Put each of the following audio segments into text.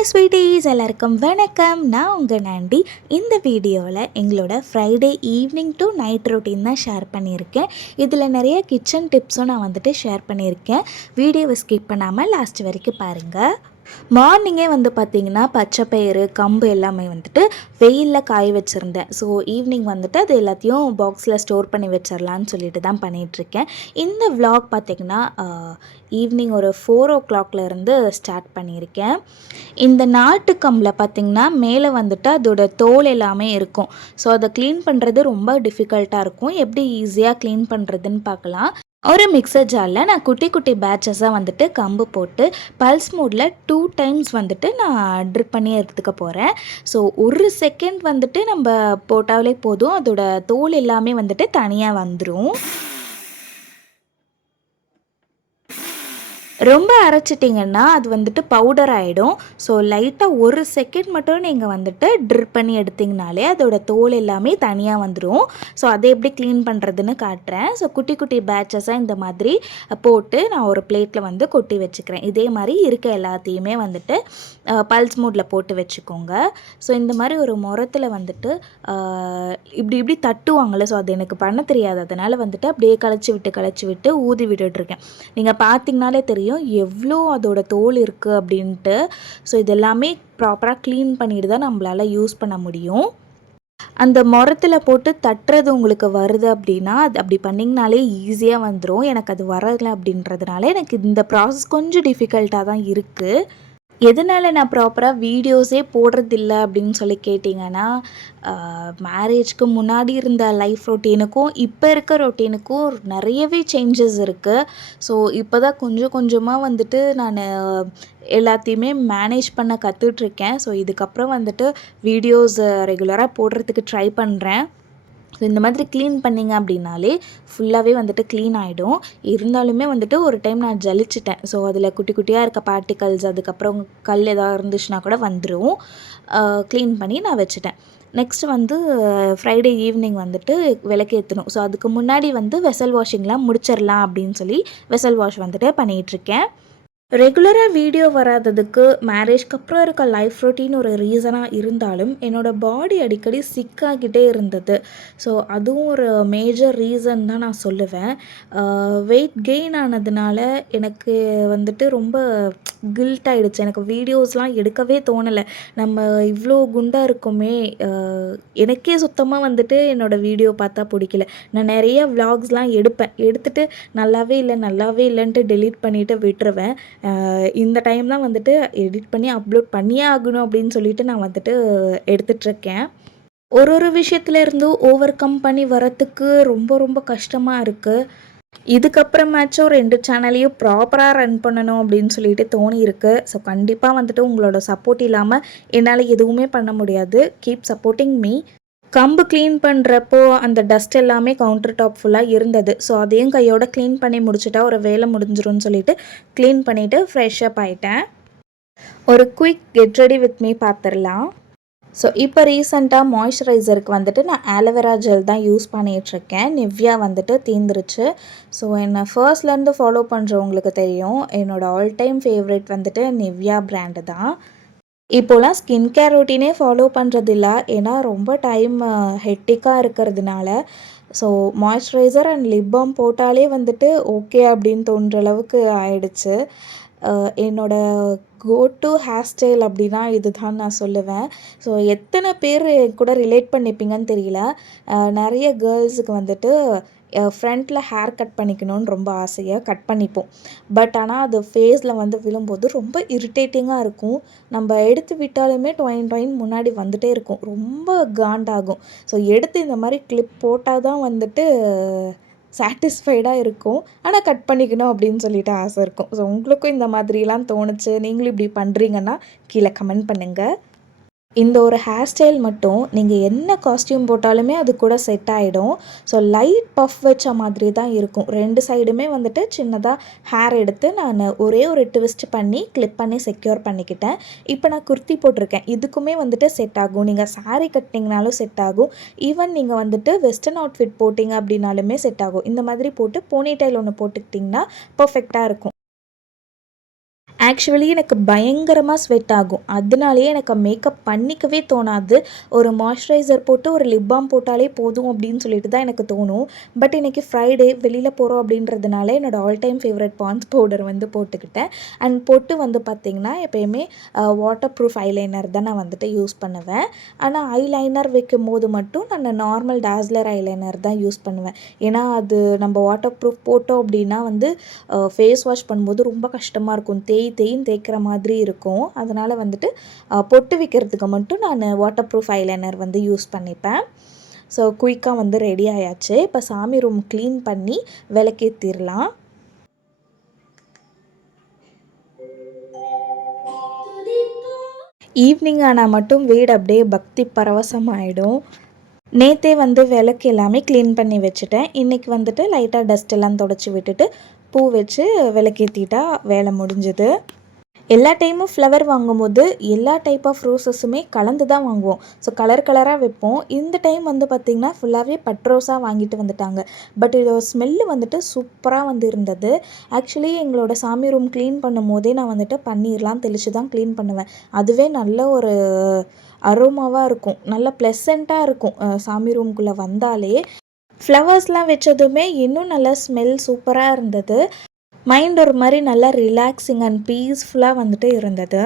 Hi sweeties, எல்லாருக்கும் வணக்கம். நான் உங்கள் நாண்டி. இந்த வீடியோவில் எங்களோட Friday evening to night routine தான் ஷேர் பண்ணியிருக்கேன். இதில் நிறைய கிச்சன் டிப்ஸும் நான் ஷேர் பண்ணியிருக்கேன். வீடியோவை ஸ்கிப் பண்ணாமல் லாஸ்ட் வரைக்கும் பாருங்கள். மார்னிங்கே பார்த்திங்கன்னா பச்சைப்பயிறு கம்பு எல்லாமே வெயிலில் காய வச்சுருந்தேன். ஸோ ஈவினிங் அது எல்லாத்தையும் பாக்ஸில் ஸ்டோர் பண்ணி வச்சிடலான்னு சொல்லிட்டு தான் பண்ணிகிட்ருக்கேன். இந்த விலாக் பார்த்திங்கன்னா ஈவினிங் ஒரு 4 o'clockலேருந்து ஸ்டார்ட் பண்ணியிருக்கேன். இந்த நாட்டு கம்பில் பார்த்திங்கன்னா மேலே அதோட தோல் எல்லாமே இருக்கும். ஸோ அதை க்ளீன் பண்ணுறது ரொம்ப டிஃபிகல்ட்டாக இருக்கும். எப்படி ஈஸியாக க்ளீன் பண்ணுறதுன்னு பார்க்கலாம். ஒரு மிக்சர் ஜாரில் நான் குட்டி குட்டி பேட்சஸாக கம்பு போட்டு பல்ஸ் மோடில் 2 times நான் ட்ரிப் பண்ணி எடுத்துக்க போகிறேன். ஸோ ஒரு செகண்ட் நம்ம போட்டாலே போதும், அதோட தோல் எல்லாமே தனியாக வந்துடும். ரொம்ப அரைச்சிட்டிங்கன்னா அது பவுடர் ஆகிடும். ஸோ லைட்டாக ஒரு செகண்ட் மட்டும் நீங்கள் ட்ரிப் பண்ணி எடுத்திங்கனாலே அதோட தோல் எல்லாமே தனியாக வந்துடும். ஸோ அதை எப்படி க்ளீன் பண்ணுறதுன்னு காட்டுறேன். ஸோ குட்டி குட்டி பேட்சஸாக இந்த மாதிரி போட்டு நான் ஒரு பிளேட்டில் கொட்டி வச்சுக்கிறேன். இதே மாதிரி இருக்க எல்லாத்தையுமே பல்ஸ் மோடில் போட்டு வச்சுக்கோங்க. ஸோ இந்த மாதிரி ஒரு முரத்தில் இப்படி இப்படி தட்டுவாங்கள்ல, ஸோ அது எனக்கு பண்ண தெரியாது. அதனால் அப்படியே களைச்சி விட்டு ஊதி விட்டுட்ருக்கேன். நீங்கள் பார்த்திங்கனாலே தெரியும் எவ்வளோ அதோட தோல் இருக்குது அப்படின்ட்டு. ஸோ இதெல்லாமே ப்ராப்பராக க்ளீன் பண்ணிட்டு தான் நம்மளால் யூஸ் பண்ண முடியும். அந்த முரத்தில் போட்டு தட்டுறது உங்களுக்கு வருது அப்படின்னா அது அப்படி பண்ணிங்கனாலே ஈஸியாக வந்துடும். எனக்கு அது வரலை அப்படின்றதுனால எனக்கு இந்த ப்ராசஸ் கொஞ்சம் டிஃபிகல்ட்டாக தான் இருக்குது. எதனால் நான் ப்ராப்பராக வீடியோஸே போடுறதில்ல அப்படின்னு சொல்லி கேட்டிங்கன்னா, மேரேஜ்க்கு முன்னாடி இருந்த லைஃப் ரொட்டீனுக்கும் இப்போ இருக்க ரொட்டீனுக்கும் நிறையவே சேஞ்சஸ் இருக்குது. ஸோ இப்போ தான் கொஞ்சம் கொஞ்சமாக நான் எல்லாத்தையுமே மேனேஜ் பண்ண கற்றுட்ருக்கேன். ஸோ இதுக்கப்புறம் வீடியோஸ் ரெகுலராக போடுறதுக்கு ட்ரை பண்ணுறேன். ஸோ இந்த மாதிரி க்ளீன் பண்ணிங்க அப்படின்னாலே ஃபுல்லாகவே க்ளீன் ஆகிடும். இருந்தாலுமே ஒரு டைம் நான் ஜலிச்சிட்டேன். ஸோ அதில் குட்டி குட்டியாக இருக்க பார்ட்டிகல்ஸ், அதுக்கப்புறம் கல் எதாவது இருந்துச்சுன்னா கூட வந்துடும். க்ளீன் பண்ணி நான் வச்சுட்டேன். நெக்ஸ்ட் ஃப்ரைடே ஈவினிங் விளக்கேற்றணும். ஸோ அதுக்கு முன்னாடி வெசல் வாஷிங்லாம் முடிச்சிடலாம் அப்படின்னு சொல்லி வெசல் வாஷ் பண்ணிகிட்ருக்கேன். ரெகுலராக வீடியோ வராததுக்கு மேரேஜ்க்கு அப்புறம் இருக்க லைஃப் ரொட்டீன் ஒரு ரீசனாக இருந்தாலும் என்னோடய பாடி அடிக்கடி சிக்காகிட்டே இருந்தது. ஸோ அதுவும் ஒரு மேஜர் ரீசன் தான் நான் சொல்லுவேன். வெயிட் கெயின் ஆனதுனால எனக்கு ரொம்ப கில்ட் ஆகிடுச்சு. எனக்கு வீடியோஸ்லாம் எடுக்கவே தோணலை. நம்ம இவ்வளோ குண்டாக இருக்கோமே, எனக்கே சுத்தமாக என்னோடய வீடியோ பார்த்தா பிடிக்கல. நான் நிறைய விலாக்ஸ்லாம் எடுத்துகிட்டு நல்லாவே இல்லைன்ட்டு டெலீட் பண்ணிவிட்டு விட்டுருவேன். இந்த டைம் தான் எடிட் பண்ணி அப்லோட் பண்ணியே ஆகணும் அப்படின்னு சொல்லிட்டு நான் எடுத்துகிட்ருக்கேன். ஒரு விஷயத்துலேருந்து ஓவர் கம் பண்ணி வரத்துக்கு ரொம்ப ரொம்ப கஷ்டமாக இருக்குது. இதுக்கப்புறமாச்சும் 2 சேனலையும் ப்ராப்பராக ரன் பண்ணணும் அப்படின்னு சொல்லிட்டு தோணியிருக்கு. ஸோ கண்டிப்பாக உங்களோட சப்போர்ட் இல்லாமல் என்னால் எதுவுமே பண்ண முடியாது. Keep supporting me. கம்பு க்ளீன் பண்ணுறப்போ அந்த டஸ்ட் எல்லாமே கவுண்டர் டாப் ஃபுல்லாக இருந்தது. ஸோ அதையும் கையோட க்ளீன் பண்ணி முடிச்சுட்டா ஒரு வேலை முடிஞ்சிரும்னு சொல்லிட்டு க்ளீன் பண்ணிவிட்டு ஃப்ரெஷ்அப் ஆகிட்டேன். ஒரு quick get ready with me பார்த்துடலாம். ஸோ இப்போ ரீசெண்டாக மாய்ஸ்சரைசருக்கு நான் ஆலோவேரா ஜெல் தான் யூஸ் பண்ணிகிட்ருக்கேன். நிவ்யா தீந்துருச்சு. ஸோ என்னை ஃபர்ஸ்ட்லேருந்து ஃபாலோ பண்ணுறவங்களுக்கு தெரியும், என்னோடய all time favourite Nivea brand தான். இப்போலாம் ஸ்கின் கேர் ரொட்டீனே ஃபாலோ பண்ணுறதில்ல. ஏன்னா ரொம்ப டைம் ஹெக்டிக்காக இருக்கிறதுனால. So moisturiser and lip balm போட்டாலே ஓகே அப்படின்னு தோன்ற அளவுக்கு ஆயிடுச்சு. என்னோடய கோ டு ஹேர் ஸ்டைல் அப்படின்னா இது தான் நான் சொல்லுவேன். ஸோ எத்தனை பேர் கூட ரிலேட் பண்ணிப்பீங்கன்னு தெரியல. நிறைய கேர்ள்ஸுக்கு ஃப்ரண்ட்டில் ஹேர் கட் பண்ணிக்கணும்னு ரொம்ப ஆசையாக கட் பண்ணிப்போம். பட் ஆனால் அது ஃபேஸில் விழும்போது ரொம்ப இரிட்டேட்டிங்காக இருக்கும். நம்ம எடுத்து விட்டாலுமே டொயின் முன்னாடி வந்துகிட்டே இருக்கும். ரொம்ப காண்டாகும். ஸோ எடுத்து இந்த மாதிரி கிளிப் போட்டால் தான் சாட்டிஸ்ஃபைடாக இருக்கும். ஆனால் கட் பண்ணிக்கணும் அப்படின்னு சொல்லிட்டு ஆசை இருக்கும். ஸோ உங்களுக்கும் இந்த மாதிரிலாம் தோணுச்சு, நீங்களும் இப்படி பண்ணுறீங்கன்னா கீழே கமெண்ட் பண்ணுங்கள். இந்த ஒரு ஹேர் ஸ்டைல் மட்டும் நீங்கள் என்ன காஸ்டியூம் போட்டாலுமே அது கூட செட் ஆகிடும். ஸோ லைட் பஃப் வச்ச மாதிரி தான் இருக்கும். 2 சைடுமே சின்னதாக ஹேர் எடுத்து நான் ஒரே ஒரு ட்விஸ்ட் பண்ணி கிளிப் பண்ணி செக்யூர் பண்ணிக்கிட்டேன். இப்போ நான் குர்த்தி போட்டிருக்கேன். இதுக்குமே செட் ஆகும். நீங்கள் சாரீ கட்டிங்கனாலும் செட் ஆகும். ஈவன் நீங்கள் வெஸ்டர்ன் அவுட்ஃபிட் போட்டிங்க அப்படின்னாலுமே செட் ஆகும். இந்த மாதிரி போட்டு போனி டைல் ஒன்று போட்டுக்கிட்டிங்கன்னா பர்ஃபெக்டாக இருக்கும். ஆக்சுவலி எனக்கு பயங்கரமாக ஸ்வெட் ஆகும். அதனாலேயே எனக்கு மேக்கப் பண்ணிக்கவே தோணாது. ஒரு மாய்ஸ்சரைசர் போட்டு ஒரு லிப் பாம் போட்டாலே போதும் அப்படின்னு சொல்லிட்டு தான் எனக்கு தோணும். பட் இன்றைக்கி ஃப்ரைடே வெளியில் போகிறோம் அப்படின்றதுனால என்னோடய ஆல் டைம் ஃபேவரட் பான்ஸ் பவுடர் வந்து போட்டுக்கிட்டேன். அண்ட் பொட்டு வந்து பார்த்திங்கன்னா எப்போயுமே வாட்டர் ப்ரூஃப் ஐலைனர் தான் நான் வந்துட்டு யூஸ் பண்ணுவேன். ஆனால் ஐலைனர் வைக்கும் போது மட்டும் நான் நார்மல் டாஸ்லர் ஐலைனர் தான் யூஸ் பண்ணுவேன். ஏன்னா அது நம்ம வாட்டர் ப்ரூஃப் போட்டோம் அப்படின்னா வந்து ஃபேஸ் வாஷ் பண்ணும்போது ரொம்ப கஷ்டமாக இருக்கும். தேய்க்கிற மாதிரி இருக்கும். அதனால் வந்துட்டு பொட்டு வைக்கிறதுக்கு மட்டும் நான் வாட்டர் ப்ரூஃப் ஐலைனர் வந்து யூஸ் பண்ணிப்பேன். ஸோ குயிக்காக வந்து ரெடி ஆயாச்சு. இப்போ சாமி ரூம் க்ளீன் பண்ணி விளக்கேற்றிடலாம். ஈவினிங் ஆனால் மட்டும் வீடு அப்படியே பக்தி பரவசமாயிடும். நேற்றே வந்து விளக்கு எல்லாமே க்ளீன் பண்ணி வச்சுட்டேன். இன்றைக்கி வந்துட்டு லைட்டாக டஸ்ட் எல்லாம் தொடச்சி விட்டுட்டு பூ வச்சு விளக்கேற்றிட்டா வேலை முடிஞ்சுது. எல்லா டைமும் ஃப்ளவர் வாங்கும்போது எல்லா டைப் ஆஃப் ரோஸஸுமே கலந்து தான் வாங்குவோம். ஸோ கலராக வைப்போம். இந்த டைம் வந்து பார்த்திங்கன்னா ஃபுல்லாகவே பட் ரோஸாக வாங்கிட்டு வந்துட்டாங்க. பட் இதோட ஸ்மெல்லு வந்துட்டு சூப்பராக வந்து இருந்தது. ஆக்சுவலி எங்களோட சாமி ரூம் க்ளீன் பண்ணும் போதே நான் வந்துட்டு பன்னீர்லாம் தெளித்து தான் க்ளீன் பண்ணுவேன். அதுவே நல்ல ஒரு அரோமாவாக இருக்கும். நல்ல ப்ளசண்ட்டாக இருக்கும். சாமி ரூம்குள்ளே வந்தாலே ஃப்ளவர்ஸ்லாம் வச்சதுமே இன்னும் நல்லா ஸ்மெல் சூப்பராக இருந்தது. மைண்ட் ஒரு மாதிரி நல்லா ரிலாக்ஸிங் அண்ட் பீஸ்ஃபுல்லாக வந்துட்டு இருந்தது.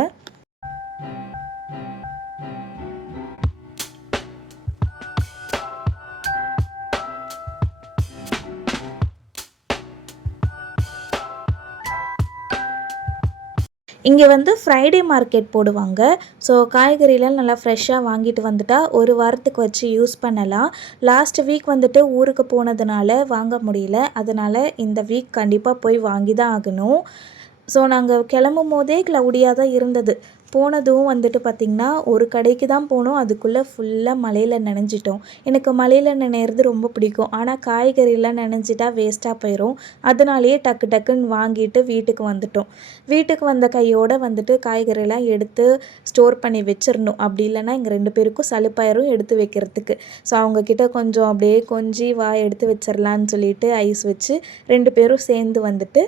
இங்கே வந்து ஃப்ரைடே மார்க்கெட் போடுவாங்க. ஸோ காய்கறிலாம் நல்லா ஃப்ரெஷ்ஷாக வாங்கிட்டு வந்துட்டால் ஒரு வாரத்துக்கு வச்சு யூஸ் பண்ணலாம். லாஸ்ட் வீக் வந்துட்டு ஊருக்கு போனதுனால வாங்க முடியல. அதனால் இந்த வீக் கண்டிப்பாக போய் வாங்கி தான் ஆகணும். ஸோ நாங்கள் கிளம்பும் போதே க்ளவுடியாக தான் இருந்தது. போனதும் வந்துட்டு பார்த்திங்கன்னா ஒரு கடைக்கு தான் போனோம். அதுக்குள்ளே ஃபுல்லாக மழையில் நனைஞ்சிட்டோம். எனக்கு மழையில் நனையிறது ரொம்ப பிடிக்கும். ஆனால் காய்கறிலாம் நனைஞ்சிட்டா வேஸ்ட்டாக போயிடும். அதனாலேயே டக்குன்னு வாங்கிட்டு வீட்டுக்கு வந்துட்டோம். வீட்டுக்கு வந்த கையோடு வந்துட்டு காய்கறிலாம் எடுத்து ஸ்டோர் பண்ணி வச்சிடணும். அப்படி இல்லைன்னா எங்கள் 2 பேருக்கும் சலுப்பாயிரும் எடுத்து வைக்கிறதுக்கு. ஸோ அவங்கக்கிட்ட கொஞ்சம் அப்படியே கொஞ்சி எடுத்து வச்சிடலான்னு சொல்லிட்டு ஐஸ் வச்சு 2 பேரும் சேர்ந்து வந்துட்டு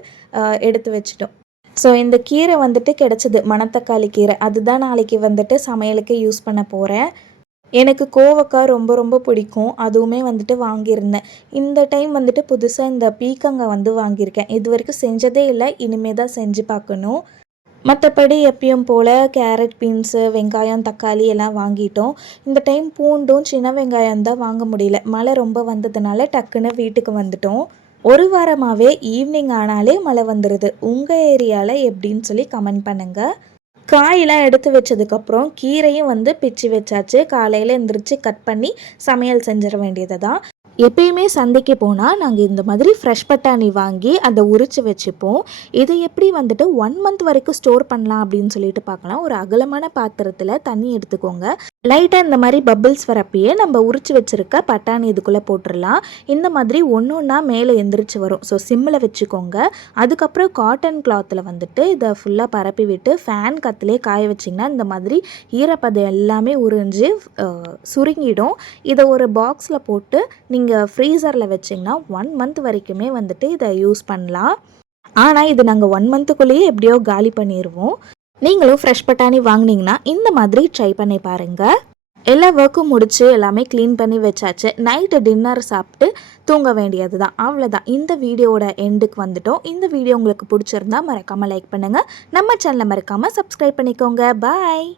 எடுத்து வச்சிட்டோம். ஸோ இந்த கீரை வந்துட்டு கிடச்சிது, மணத்தக்காளி கீரை. அதுதான் நாளைக்கு வந்துட்டு சமையலுக்கு யூஸ் பண்ண போகிறேன். எனக்கு கோவக்காய் ரொம்ப பிடிக்கும். அதுவுமே வந்துட்டு வாங்கியிருந்தேன். இந்த டைம் வந்துட்டு புதுசாக இந்த பீக்கங்காய் வந்து வாங்கியிருக்கேன். இது வரைக்கும் செஞ்சதே இல்லை. இனிமேல் தான் செஞ்சு பார்க்கணும். மற்றபடி எப்பயும் போல் கேரட், பீன்ஸு, வெங்காயம், தக்காளி எல்லாம் வாங்கிட்டோம். இந்த டைம் பூண்டும் சின்ன வெங்காயம் தான் வாங்க முடியல. மழை ரொம்ப வந்ததுனால டக்குன்னு வீட்டுக்கு வந்துட்டோம். ஒரு வாரமாகவே ஈவினிங் ஆனாலே மழை வந்துடுது. உங்கள் ஏரியாவில் எப்படின்னு சொல்லி கமெண்ட் பண்ணுங்கள். காயெல்லாம் எடுத்து வச்சதுக்கப்புறம் கீரையும் வந்து பிச்சு வச்சாச்சு. காலையில் எந்திரிச்சு கட் பண்ணி சமையல் செஞ்சிட வேண்டியது தான். எப்பயுமே சந்தைக்கு போனால் நாங்கள் இந்த மாதிரி ஃப்ரெஷ் பட்டாணி வாங்கி அதை உரித்து வச்சுப்போம். இதை எப்படி வந்துட்டு 1 மந்த் வரைக்கும் ஸ்டோர் பண்ணலாம் அப்படின்னு சொல்லிட்டு பார்க்கலாம். ஒரு அகலமான பாத்திரத்தில் தண்ணி எடுத்துக்கோங்க. லைட்டாக இந்த மாதிரி பபிள்ஸ் வரப்பயே நம்ம உரித்து வச்சுருக்க பட்டாணி இதுக்குள்ளே போட்டுடலாம். இந்த மாதிரி ஒன்றா மேலே எந்திரிச்சு வரும். ஸோ சிம்மில் வச்சுக்கோங்க. அதுக்கப்புறம் காட்டன் கிளாத்தில் வந்துட்டு இதை ஃபுல்லாக பரப்பி விட்டு ஃபேன் காற்றுலேயே காய வச்சிங்கன்னா இந்த மாதிரி ஈரப்பதம் எல்லாமே உறிஞ்சு சுருங்கிடும். இதை ஒரு பாக்ஸில் போட்டு நீங்கள் ஃப்ரீசரில் வச்சிங்கன்னா 1 மந்த் வரைக்குமே வந்துட்டு இதை யூஸ் பண்ணலாம். ஆனால் இது நாங்கள் 1 மந்த்துக்குள்ளேயே எப்படியோ காலி பண்ணிடுவோம். நீங்களும் ஃப்ரெஷ் பட்டாணி வாங்கினீங்கன்னா இந்த மாதிரி ட்ரை பண்ணி பாருங்கள். எல்லா ஒர்க்கும் முடிச்சு எல்லாமே க்ளீன் பண்ணி வச்சாச்சு. நைட்டு டின்னர் சாப்பிட்டு தூங்க வேண்டியது தான். அவ்வளோதான். இந்த வீடியோவோட எண்டுக்கு வந்துட்டோம். இந்த வீடியோ உங்களுக்கு பிடிச்சிருந்தா மறக்காமல் லைக் பண்ணுங்கள். நம்ம சேனலை மறக்காமல் சப்ஸ்கிரைப் பண்ணிக்கோங்க. பாய்.